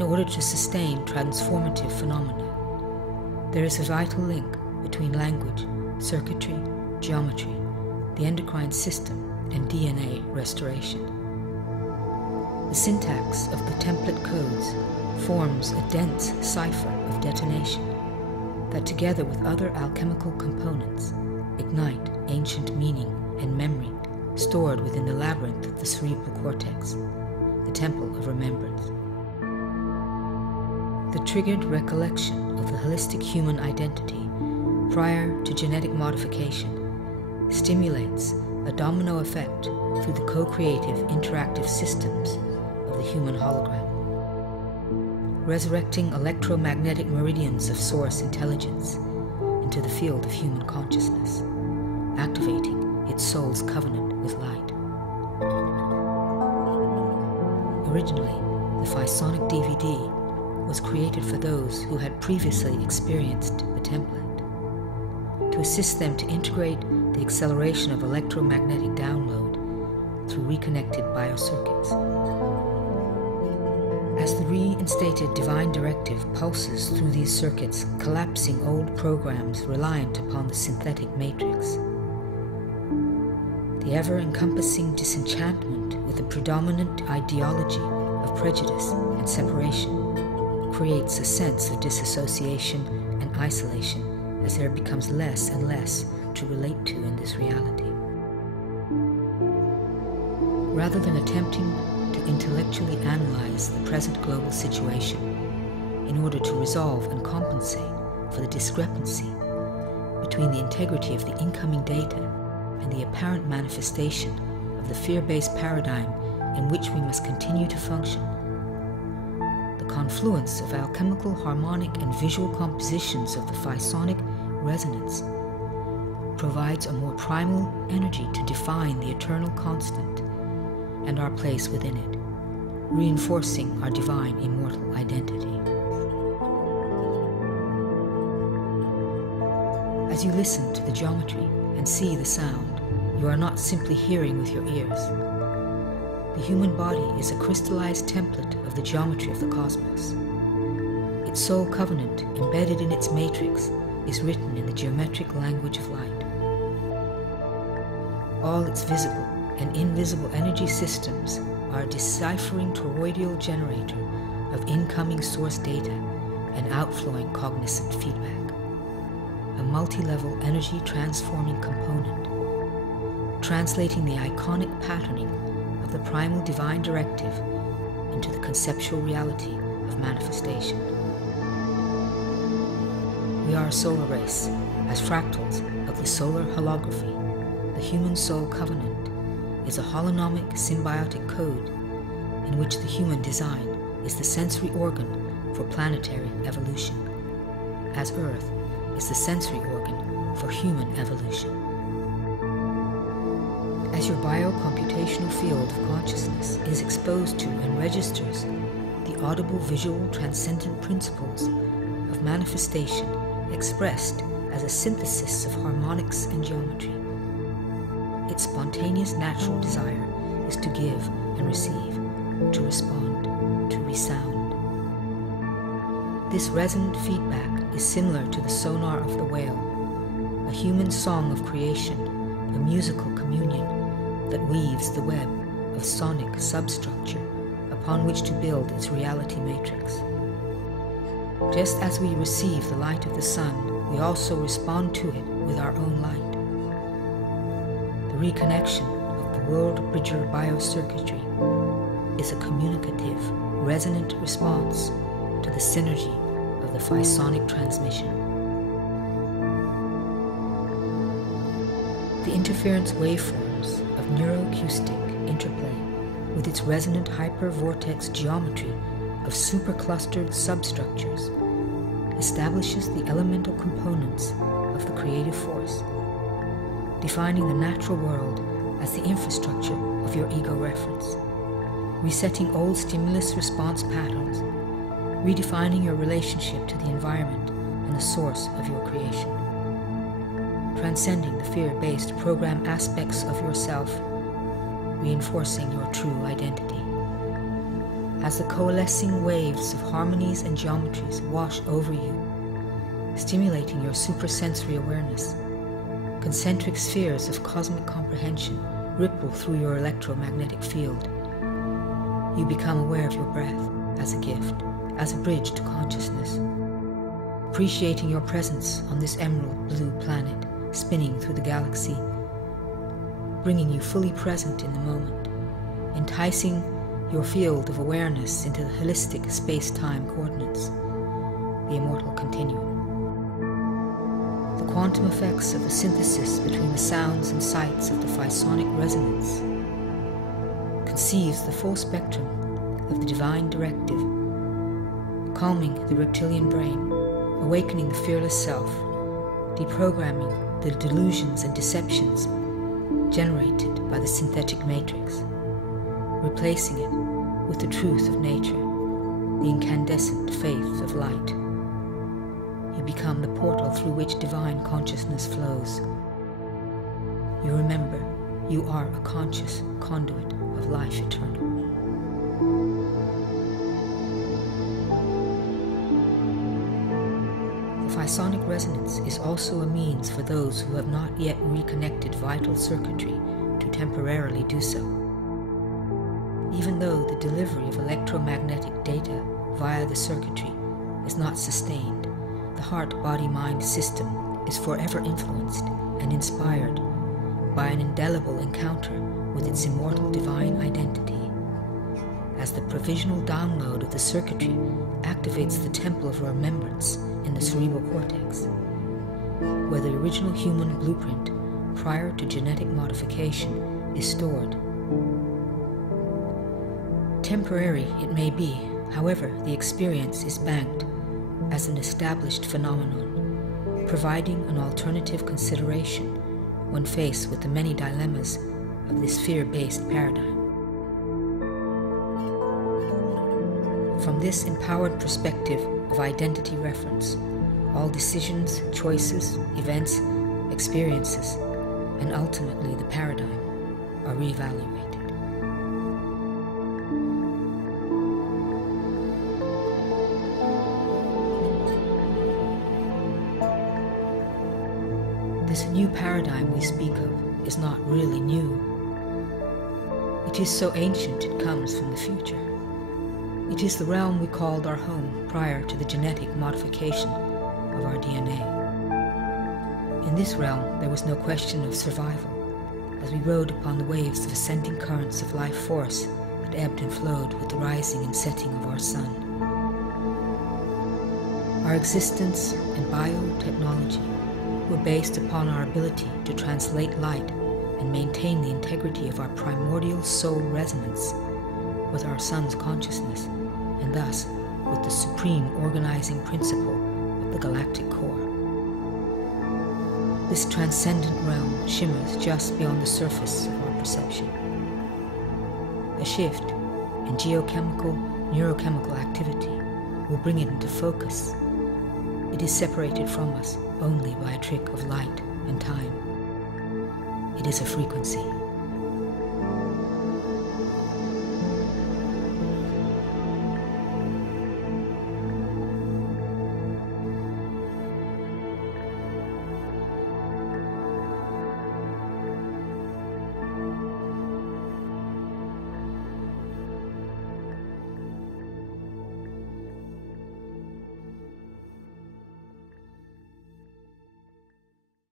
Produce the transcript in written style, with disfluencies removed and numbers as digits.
in order to sustain transformative phenomena. There is a vital link between language, circuitry, geometry, the endocrine system, and DNA restoration. The syntax of the template codes forms a dense cipher of detonation that, together with other alchemical components, ignite ancient meaning and memory stored within the labyrinth of the cerebral cortex, the temple of remembrance. The triggered recollection of the holistic human identity prior to genetic modification stimulates a domino effect through the co-creative interactive systems of the human hologram, resurrecting electromagnetic meridians of source intelligence into the field of human consciousness, activating its soul's covenant with light. Originally, the Phisonic DVD was created for those who had previously experienced the template, to assist them to integrate the acceleration of electromagnetic download through reconnected biocircuits. As the reinstated divine directive pulses through these circuits, collapsing old programs reliant upon the synthetic matrix, the ever-encompassing disenchantment with the predominant ideology of prejudice and separation creates a sense of disassociation and isolation as there becomes less and less to relate to in this reality. Rather than attempting to intellectually analyze the present global situation in order to resolve and compensate for the discrepancy between the integrity of the incoming data and the apparent manifestation of the fear-based paradigm in which we must continue to function, the confluence of alchemical, harmonic, and visual compositions of the Phisonic resonance provides a more primal energy to define the eternal constant and our place within it, reinforcing our divine immortal identity. As you listen to the geometry and see the sound, you are not simply hearing with your ears. The human body is a crystallized template of the geometry of the cosmos. Its soul covenant, embedded in its matrix, is written in the geometric language of light. All its visible and invisible energy systems are a deciphering toroidal generator of incoming source data and outflowing cognizant feedback, a multi-level energy transforming component, translating the iconic patterning of the primal divine directive into the conceptual reality of manifestation. We are a solar race, as fractals of the solar holography. The human soul covenant is a holonomic symbiotic code in which the human design is the sensory organ for planetary evolution, as Earth is the sensory organ for human evolution. As your biocomputational field of consciousness is exposed to and registers the audible visual transcendent principles of manifestation expressed as a synthesis of harmonics and geometry, its spontaneous natural desire is to give and receive, to respond, to resound. This resonant feedback is similar to the sonar of the whale, a human song of creation, a musical communion that weaves the web of sonic substructure upon which to build its reality matrix. Just as we receive the light of the sun, we also respond to it with our own light. The reconnection of the world bridger biocircuitry is a communicative, resonant response to the synergy of the Phisonic transmission. The interference waveforms of neuroacoustic interplay with its resonant hypervortex geometry of superclustered substructures establishes the elemental components of the creative force, defining the natural world as the infrastructure of your ego reference, resetting old stimulus response patterns, redefining your relationship to the environment and the source of your creation, transcending the fear-based program aspects of yourself, reinforcing your true identity. as the coalescing waves of harmonies and geometries wash over you, stimulating your suprasensory awareness. Concentric spheres of cosmic comprehension ripple through your electromagnetic field. You become aware of your breath as a gift, as a bridge to consciousness, appreciating your presence on this emerald blue planet spinning through the galaxy, bringing you fully present in the moment, enticing your field of awareness into the holistic space-time coordinates, the immortal continuum. The quantum effects of the synthesis between the sounds and sights of the Phisonic resonance conceives the full spectrum of the divine directive, calming the reptilian brain, awakening the fearless self, deprogramming the delusions and deceptions generated by the synthetic matrix, replacing it with the truth of nature, the incandescent faith of light. You become the portal through which divine consciousness flows. You remember you are a conscious conduit of life eternal. The Phisonic resonance is also a means for those who have not yet reconnected vital circuitry to temporarily do so. Even though the delivery of electromagnetic data via the circuitry is not sustained, the heart-body-mind system is forever influenced and inspired by an indelible encounter with its immortal divine identity, as the provisional download of the circuitry activates the temple of remembrance in the cerebral cortex, where the original human blueprint prior to genetic modification is stored. Temporary it may be, however, the experience is banked as an established phenomenon, providing an alternative consideration when faced with the many dilemmas of this fear-based paradigm. From this empowered perspective of identity reference, all decisions, choices, events, experiences, and ultimately the paradigm are reevaluated. This new paradigm we speak of is not really new. It is so ancient it comes from the future. It is the realm we called our home prior to the genetic modification of our DNA. In this realm there was no question of survival, as we rode upon the waves of ascending currents of life force that ebbed and flowed with the rising and setting of our sun. Our existence and biotechnology were based upon our ability to translate light and maintain the integrity of our primordial soul resonance with our sun's consciousness, and thus with the supreme organizing principle of the galactic core. This transcendent realm shimmers just beyond the surface of our perception. A shift in geochemical, neurochemical activity will bring it into focus. It is separated from us only by a trick of light and time. It is a frequency.